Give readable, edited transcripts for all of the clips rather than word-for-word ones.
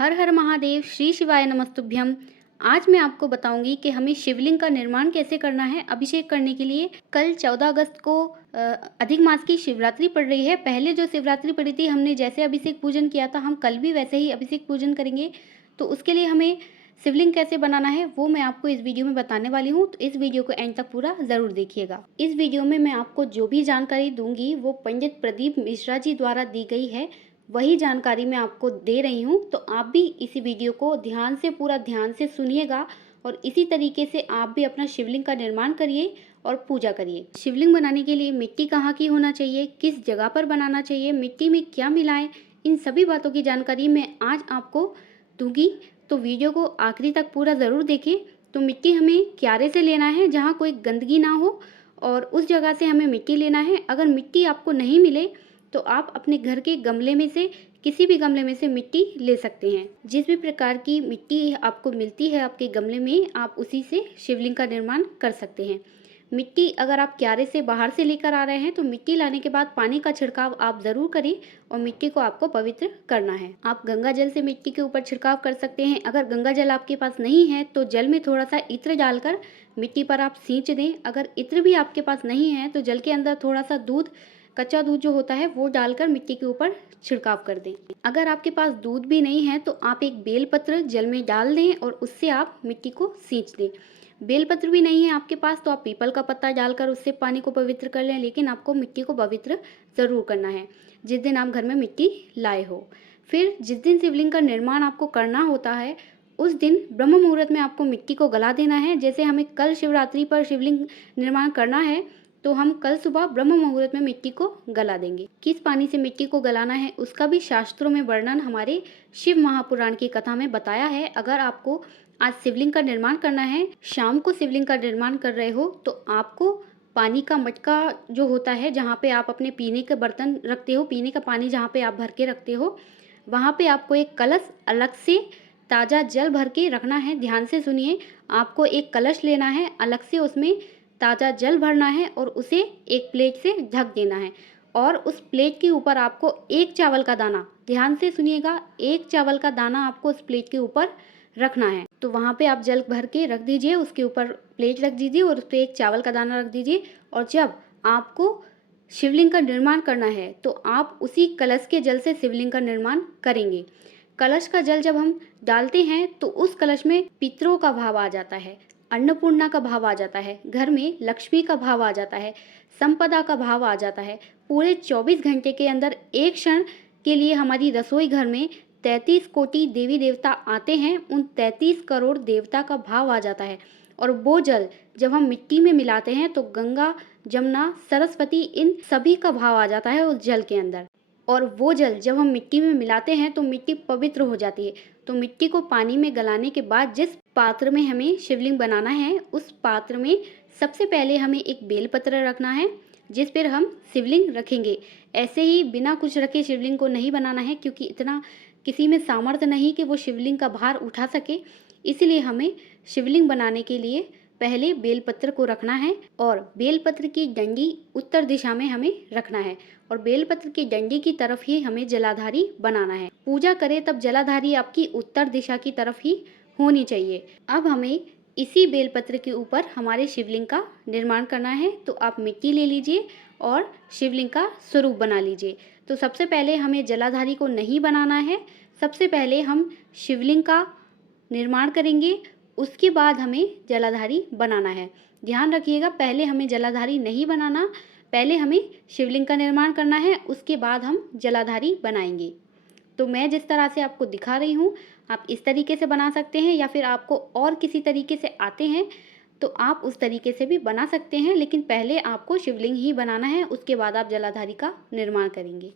हर हर महादेव, श्री शिवाय नमस्तुभ्यम। आज मैं आपको बताऊंगी कि हमें शिवलिंग का निर्माण कैसे करना है। अभिषेक करने के लिए कल 14 अगस्त को अधिक मास की शिवरात्रि पड़ रही है। पहले जो शिवरात्रि पड़ी थी, हमने जैसे अभिषेक पूजन किया था, हम कल भी वैसे ही अभिषेक पूजन करेंगे। तो उसके लिए हमें शिवलिंग कैसे बनाना है वो मैं आपको इस वीडियो में बताने वाली हूँ। तो इस वीडियो को एंड तक पूरा ज़रूर देखिएगा। इस वीडियो में मैं आपको जो भी जानकारी दूंगी वो पंडित प्रदीप मिश्रा जी द्वारा दी गई है, वही जानकारी मैं आपको दे रही हूँ। तो आप भी इसी वीडियो को पूरा ध्यान से सुनिएगा और इसी तरीके से आप भी अपना शिवलिंग का निर्माण करिए और पूजा करिए। शिवलिंग बनाने के लिए मिट्टी कहाँ की होना चाहिए, किस जगह पर बनाना चाहिए, मिट्टी में क्या मिलाएं, इन सभी बातों की जानकारी मैं आज आपको दूंगी। तो वीडियो को आखिरी तक पूरा ज़रूर देखें। तो मिट्टी हमें क्यारे से लेना है जहाँ कोई गंदगी ना हो, और उस जगह से हमें मिट्टी लेना है। अगर मिट्टी आपको नहीं मिले तो आप अपने घर के गमले में से किसी भी गमले में से मिट्टी ले सकते हैं। जिस भी प्रकार की मिट्टी आपको मिलती है आपके गमले में, आप उसी से शिवलिंग का निर्माण कर सकते हैं। मिट्टी अगर आप क्यारे से बाहर से लेकर आ रहे हैं तो मिट्टी लाने के बाद पानी का छिड़काव आप ज़रूर करें और मिट्टी को आपको पवित्र करना है। आप गंगा जल से मिट्टी के ऊपर छिड़काव कर सकते हैं। अगर गंगा जल आपके पास नहीं है तो जल में थोड़ा सा इत्र डालकर मिट्टी पर आप सींच दें। अगर इत्र भी आपके पास नहीं है तो जल के अंदर थोड़ा सा दूध, कच्चा दूध जो होता है वो डालकर मिट्टी के ऊपर छिड़काव कर दें। अगर आपके पास दूध भी नहीं है तो आप एक बेलपत्र जल में डाल दें और उससे आप मिट्टी को सींच दें। बेलपत्र भी नहीं है आपके पास तो आप पीपल का पत्ता डालकर उससे पानी को पवित्र कर लें, लेकिन आपको मिट्टी को पवित्र ज़रूर करना है जिस दिन आप घर में मिट्टी लाए हो। फिर जिस दिन शिवलिंग का निर्माण आपको करना होता है उस दिन ब्रह्म मुहूर्त में आपको मिट्टी को गला देना है। जैसे हमें कल शिवरात्रि पर शिवलिंग निर्माण करना है तो हम कल सुबह ब्रह्म मुहूर्त में मिट्टी को गला देंगे। किस पानी से मिट्टी को गलाना है उसका भी शास्त्रों में वर्णन हमारे शिव महापुराण की कथा में बताया है। अगर आपको आज शिवलिंग का निर्माण करना है, शाम को शिवलिंग का निर्माण कर रहे हो, तो आपको पानी का मटका जो होता है जहाँ पे आप अपने पीने के बर्तन रखते हो, पीने का पानी जहाँ पे आप भर के रखते हो, वहाँ पे आपको एक कलश अलग से ताज़ा जल भर के रखना है। ध्यान से सुनिए, आपको एक कलश लेना है, अलग से उसमें ताज़ा जल भरना है और उसे एक प्लेट से ढक देना है। और उस प्लेट के ऊपर आपको एक चावल का दाना, ध्यान से सुनिएगा, एक चावल का दाना आपको उस प्लेट के ऊपर रखना है। तो वहाँ पे आप जल भर के रख दीजिए, उसके ऊपर प्लेट रख दीजिए और उस पर एक चावल का दाना रख दीजिए। और जब आपको शिवलिंग का निर्माण करना है तो आप उसी कलश के जल से शिवलिंग का निर्माण करेंगे। कलश का जल जब हम डालते हैं तो उस कलश में पितरों का भाव आ जाता है, अन्नपूर्णा का भाव आ जाता है, घर में लक्ष्मी का भाव आ जाता है, संपदा का भाव आ जाता है। पूरे 24 घंटे के अंदर एक क्षण के लिए हमारी रसोई घर में 33 कोटि देवी देवता आते हैं, उन 33 करोड़ देवता का भाव आ जाता है। और वो जल जब हम मिट्टी में मिलाते हैं तो गंगा, जमुना, सरस्वती, इन सभी का भाव आ जाता है उस जल के अंदर। और वो जल जब हम मिट्टी में मिलाते हैं तो मिट्टी पवित्र हो जाती है। तो मिट्टी को पानी में गलाने के बाद जिस पात्र में हमें शिवलिंग बनाना है उस पात्र में सबसे पहले हमें एक बेलपत्र रखना है जिस पर हम शिवलिंग रखेंगे। ऐसे ही बिना कुछ रखे शिवलिंग को नहीं बनाना है, क्योंकि इतना किसी में सामर्थ्य नहीं कि वो शिवलिंग का भार उठा सके। इसलिए हमें शिवलिंग बनाने के लिए पहले बेलपत्र को रखना है और बेलपत्र की डंडी उत्तर दिशा में हमें रखना है और बेलपत्र की डंडी की तरफ ही हमें जलाधारी बनाना है। पूजा करें तब जलाधारी आपकी उत्तर दिशा की तरफ ही होनी चाहिए। अब हमें इसी बेलपत्र के ऊपर हमारे शिवलिंग का निर्माण करना है। तो आप मिट्टी ले लीजिए और शिवलिंग का स्वरूप बना लीजिए। तो सबसे पहले हमें जलाधारी को नहीं बनाना है, सबसे पहले हम शिवलिंग का निर्माण करेंगे, उसके बाद हमें जलाधारी बनाना है। ध्यान रखिएगा, पहले हमें जलाधारी नहीं बनाना, पहले हमें शिवलिंग का निर्माण करना है, उसके बाद हम जलाधारी बनाएंगे। तो मैं जिस तरह से आपको दिखा रही हूँ आप इस तरीके से बना सकते हैं, या फिर आपको और किसी तरीके से आते हैं तो आप उस तरीके से भी बना सकते हैं, लेकिन पहले आपको शिवलिंग ही बनाना है, उसके बाद आप जलाधारी का निर्माण करेंगे।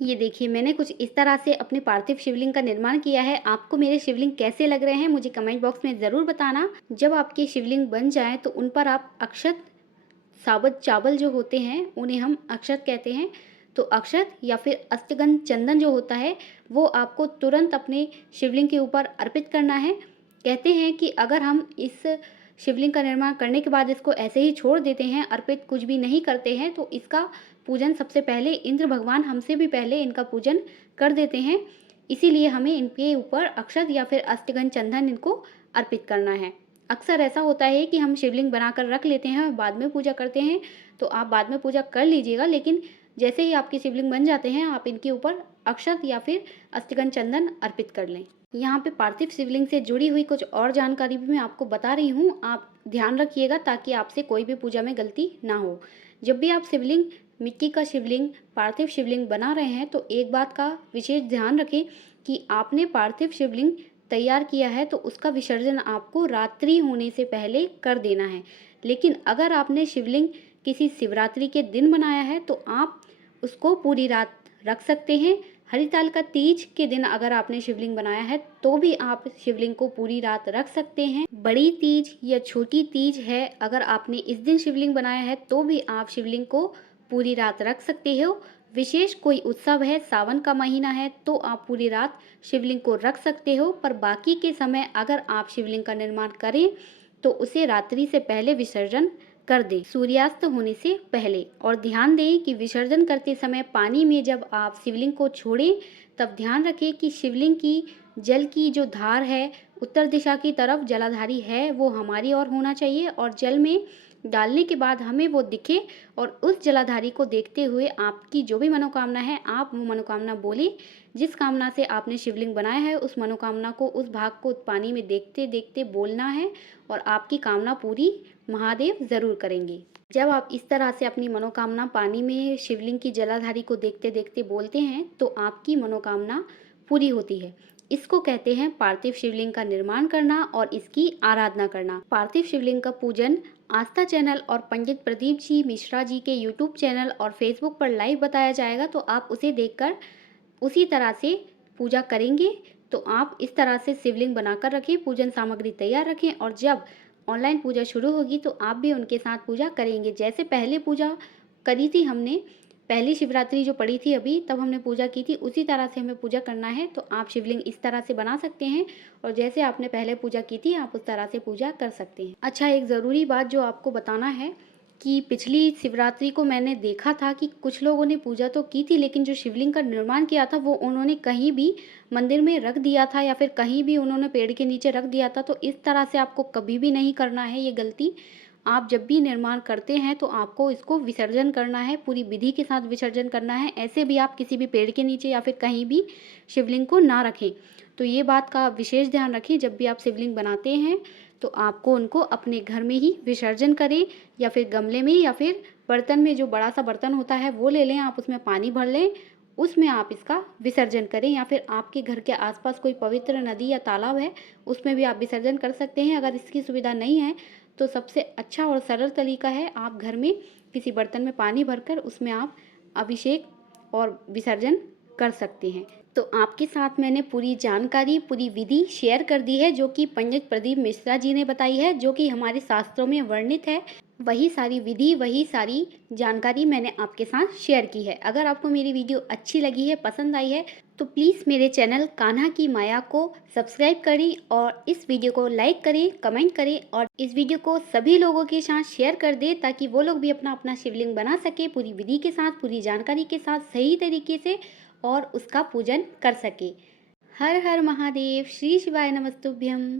ये देखिए, मैंने कुछ इस तरह से अपने पार्थिव शिवलिंग का निर्माण किया है। आपको मेरे शिवलिंग कैसे लग रहे हैं मुझे कमेंट बॉक्स में ज़रूर बताना। जब आपके शिवलिंग बन जाएँ तो उन पर आप अक्षत, साबुत चावल जो होते हैं उन्हें हम अक्षत कहते हैं। तो अक्षत या फिर अष्टगंध चंदन जो होता है वो आपको तुरंत अपने शिवलिंग के ऊपर अर्पित करना है। कहते हैं कि अगर हम इस शिवलिंग का निर्माण करने के बाद इसको ऐसे ही छोड़ देते हैं, अर्पित कुछ भी नहीं करते हैं, तो इसका पूजन सबसे पहले इंद्र भगवान हमसे भी पहले इनका पूजन कर देते हैं। इसीलिए हमें इनके ऊपर अक्षत या फिर अष्टगंध चंदन इनको अर्पित करना है। अक्सर ऐसा होता है कि हम शिवलिंग बनाकर रख लेते हैं और बाद में पूजा करते हैं, तो आप बाद में पूजा कर लीजिएगा, लेकिन जैसे ही आपके शिवलिंग बन जाते हैं आप इनके ऊपर अक्षत या फिर अष्टगंध चंदन अर्पित कर लें। यहाँ पे पार्थिव शिवलिंग से जुड़ी हुई कुछ और जानकारी भी मैं आपको बता रही हूँ, आप ध्यान रखिएगा ताकि आपसे कोई भी पूजा में गलती ना हो। जब भी आप शिवलिंग, मिट्टी का शिवलिंग, पार्थिव शिवलिंग बना रहे हैं तो एक बात का विशेष ध्यान रखें कि आपने पार्थिव शिवलिंग तैयार किया है तो उसका विसर्जन आपको रात्रि होने से पहले कर देना है। लेकिन अगर आपने शिवलिंग किसी शिवरात्रि के दिन बनाया है तो आप उसको पूरी रात रख सकते हैं। हरिताल का तीज के दिन अगर आपने शिवलिंग बनाया है तो भी आप शिवलिंग को पूरी रात रख सकते हैं। बड़ी तीज या छोटी तीज है, अगर आपने इस दिन शिवलिंग बनाया है तो भी आप शिवलिंग को पूरी रात रख सकते हो। विशेष कोई उत्सव है, सावन का महीना है, तो आप पूरी रात शिवलिंग को रख सकते हो, पर बाकी के समय अगर आप शिवलिंग का निर्माण करें तो उसे रात्रि से पहले विसर्जन कर दें, सूर्यास्त होने से पहले। और ध्यान दें कि विसर्जन करते समय पानी में जब आप शिवलिंग को छोड़ें तब ध्यान रखें कि शिवलिंग की जल की जो धार है उत्तर दिशा की तरफ जलाधारी है वो हमारी ओर होना चाहिए, और जल में डालने के बाद हमें वो दिखे और उस जलाधारी को देखते हुए आपकी जो भी मनोकामना है आप वो मनोकामना बोले। जिस कामना से आपने शिवलिंग बनाया है उस मनोकामना को, उस भाग को पानी में देखते देखते बोलना है और आपकी कामना पूरी महादेव ज़रूर करेंगे। जब आप इस तरह से अपनी मनोकामना पानी में शिवलिंग की जलाधारी को देखते देखते बोलते हैं तो आपकी मनोकामना पूरी होती है। इसको कहते हैं पार्थिव शिवलिंग का निर्माण करना और इसकी आराधना करना। पार्थिव शिवलिंग का पूजन आस्था चैनल और पंडित प्रदीप जी मिश्रा जी के यूट्यूब चैनल और फेसबुक पर लाइव बताया जाएगा, तो आप उसे देखकर उसी तरह से पूजा करेंगे। तो आप इस तरह से शिवलिंग बनाकर रखें, पूजन सामग्री तैयार रखें, और जब ऑनलाइन पूजा शुरू होगी तो आप भी उनके साथ पूजा करेंगे। जैसे पहले पूजा करी थी हमने, पहली शिवरात्रि जो पड़ी थी अभी, तब हमने पूजा की थी, उसी तरह से हमें पूजा करना है। तो आप शिवलिंग इस तरह से बना सकते हैं और जैसे आपने पहले पूजा की थी आप उस तरह से पूजा कर सकते हैं। अच्छा, एक ज़रूरी बात जो आपको बताना है कि पिछली शिवरात्रि को मैंने देखा था कि कुछ लोगों ने पूजा तो की थी, लेकिन जो शिवलिंग का निर्माण किया था वो उन्होंने कहीं भी मंदिर में रख दिया था या फिर कहीं भी उन्होंने पेड़ के नीचे रख दिया था। तो इस तरह से आपको कभी भी नहीं करना है ये गलती। आप जब भी निर्माण करते हैं तो आपको इसको विसर्जन करना है, पूरी विधि के साथ विसर्जन करना है। ऐसे भी आप किसी भी पेड़ के नीचे या फिर कहीं भी शिवलिंग को ना रखें। तो ये बात का विशेष ध्यान रखें, जब भी आप शिवलिंग बनाते हैं तो आपको उनको अपने घर में ही विसर्जन करें, या फिर गमले में या फिर बर्तन में, जो बड़ा सा बर्तन होता है वो ले लें, आप उसमें पानी भर लें, उसमें आप इसका विसर्जन करें। या फिर आपके घर के आसपास कोई पवित्र नदी या तालाब है उसमें भी आप विसर्जन कर सकते हैं। अगर इसकी सुविधा नहीं है तो सबसे अच्छा और सरल तरीका है, आप घर में किसी बर्तन में पानी भरकर उसमें आप अभिषेक और विसर्जन कर सकते हैं। तो आपके साथ मैंने पूरी जानकारी, पूरी विधि शेयर कर दी है जो कि पंडित प्रदीप मिश्रा जी ने बताई है, जो कि हमारे शास्त्रों में वर्णित है। वही सारी विधि, वही सारी जानकारी मैंने आपके साथ शेयर की है। अगर आपको मेरी वीडियो अच्छी लगी है, पसंद आई है, तो प्लीज़ मेरे चैनल कान्हा की माया को सब्सक्राइब करें और इस वीडियो को लाइक करें, कमेंट करें और इस वीडियो को सभी लोगों के साथ शेयर कर दें ताकि वो लोग भी अपना अपना शिवलिंग बना सके पूरी विधि के साथ, पूरी जानकारी के साथ, सही तरीके से, और उसका पूजन कर सके। हर हर महादेव, श्री शिवाय नमस्तुभ्यम।